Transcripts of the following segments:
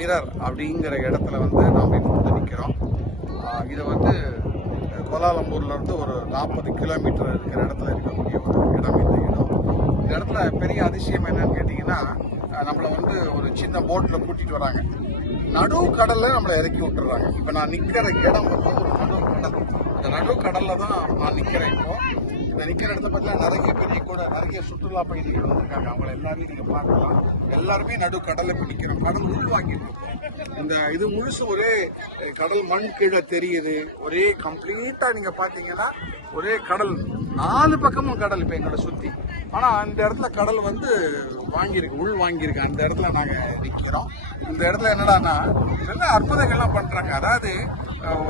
Mirror அப்படிங்கிற இடத்துல வந்து நாம் இப்போ வந்து நிற்கிறோம். இது வந்து கோலாலம்பூர்லேருந்து ஒரு 40 கிலோமீட்டர் இருக்கிற இடத்துல இருக்கக்கூடிய ஒரு இடம் இந்த இடம். இந்த இடத்துல பெரிய அதிசயம் என்னன்னு கேட்டிங்கன்னா, நம்மளை வந்து ஒரு சின்ன போட்டில் கூட்டிகிட்டு வராங்க. நடு கடலில் நம்மளை இறக்கி விட்டுறாங்க. இப்போ நான் நிற்கிற இடம் வந்து ஒரு நடு கடல். அந்த நடு கடலில் தான் நான் நிற்கிறேன். இப்போ இந்த நிற்கிற இடத்த பார்த்தீங்கன்னா நிறைய சுற்றுலா பயணிகள் வந்திருக்காங்க. அவங்களை எல்லாரையும் நீங்கள் பார்க்கலாம். எல்லாருமே நடு கடலில் இப்போ நிற்கிறோம். கடல் உள்வாங்கிட்டு இந்த இது முழுசு ஒரே கடல் மண் கீழே தெரியுது. ஒரே கம்ப்ளீட்டாக நீங்கள் பார்த்தீங்கன்னா ஒரே கடல், 4 பக்கமும் கடல் இப்போ எங்களை சுற்றி. ஆனால் அந்த இடத்துல கடல் வந்து உள் வாங்கியிருக்கு. அந்த இடத்துல நாங்கள் நிற்கிறோம். இந்த இடத்துல என்னடான்னா நல்ல அற்புதங்கள்லாம் பண்ணுறாங்க. அதாவது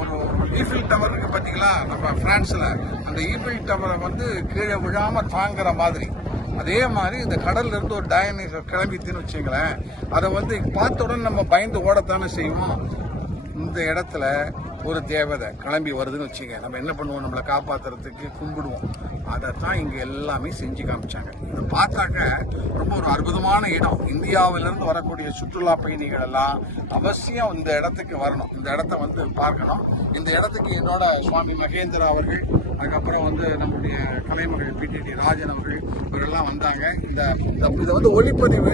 ஒரு ஈஃபில் டவர் இருக்கு பார்த்தீங்களா, நம்ம பிரான்ஸில் அந்த ஈஃபில் டவரை வந்து கீழே விழாமல் தாங்குற மாதிரி, அதே மாதிரி இந்த கடல்ல இருந்து ஒரு டைனோசர் கிளம்பித்துன்னு வச்சுங்களேன், அதை வந்து பார்த்த உடனே நம்ம பயந்து ஓடத்தானே செய்வோம். இந்த இடத்துல ஒரு தேவதை கிளம்பி வருதுன்னு வச்சுங்க, நம்ம என்ன பண்ணுவோம், நம்மளை காப்பாற்றுறதுக்கு கும்பிடுவோம். அதைத்தான் இங்கே எல்லாமே செஞ்சு காமிச்சாங்க. இதை பார்த்தாக்க ரொம்ப ஒரு அற்புதமான இடம். இந்தியாவிலிருந்து வரக்கூடிய சுற்றுலா பயணிகள் எல்லாம் அவசியம் இந்த இடத்துக்கு வரணும், இந்த இடத்த வந்து பார்க்கணும். இந்த இடத்துக்கு என்னோட சுவாமி மகேந்திரா அவர்கள், அதுக்கப்புறம் வந்து நம்முடைய கலைமகள் பிடிடி ராஜன் அவர்கள் இவரெல்லாம் வந்தாங்க. இதை வந்து ஒளிப்பதிவு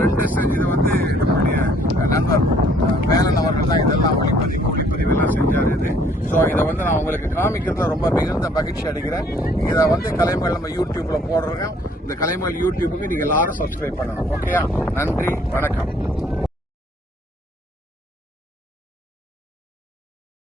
2 செஞ்சது வந்து நம்முடைய நண்பர் வேலன் அவர்கள் தான் இதெல்லாம் ஒளிப்பதிவு எல்லாம் செஞ்சார் இது. ஸோ இதை வந்து நான் உங்களுக்கு காமிக்கிறதுல ரொம்ப மிகுந்த மகிழ்ச்சி அடைகிறேன். இதை வந்து கலைமகள் நம்ம யூடியூப்ல போடுறோம். இந்த கலைமகள் யூடியூபுக்கு நீங்கள் எல்லாரும் சப்ஸ்கிரைப் பண்ணணும். ஓகேயா? நன்றி, வணக்கம்.